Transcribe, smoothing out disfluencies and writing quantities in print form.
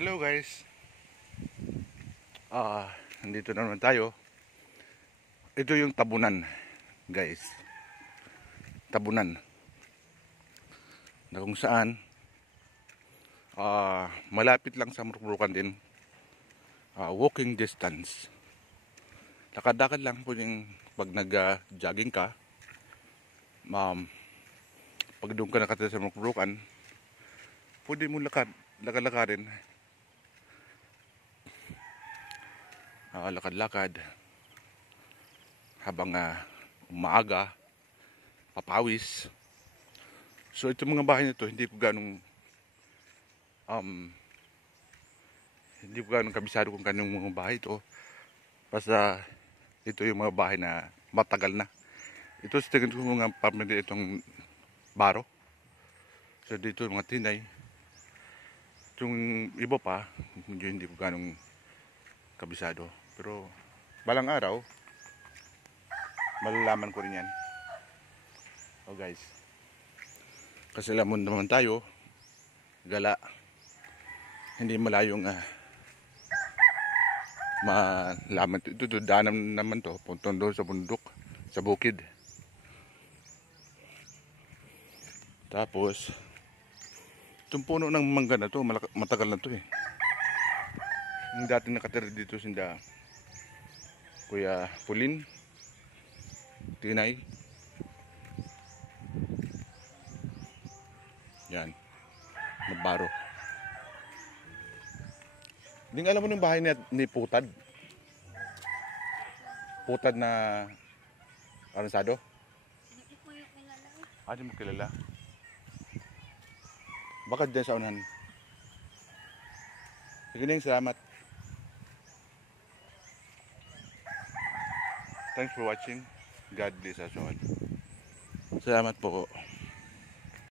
Hello guys. Nandito na naman tayo. Ito yung tabunan, guys. Tabunan. Na kung saan malapit lang sa Murukburukan din. Walking distance. Lakad-lakad lang po yung pag nag-jogging ka. Pag doon ka nakatira sa Murukburukan, pwede mo lakad-lakarin. Lakad-lakad habang umaaga, papawis. So itong mga bahay nito hindi po ganong kabisado kung kanong mga bahay ito. Basta ito yung mga bahay na matagal na. Ito sa tingin ko mga pamilya itong baro. So dito mga tinay. Itong iba pa, medyo hindi po ganong kabisado. Pero balang araw malalaman ko rin yan. Guys, kasi lamon naman tayo gala, hindi malayong malaman ito. Daanan naman to puntong doon sa bundok, sa bukid. Tapos itong puno ng mangga na to matagal na to yung dati nakatira dito sinda Kuya Pulin, Tinay. Yan, Nabaro. Hindi alam mo yung bahay ni Putad. Putad na Aransado? Hindi ko yung kilala. Hindi mo kilala? Baka dyan sa unahan. Sige na, salamat. Thanks for watching. God bless us all. Salamat po.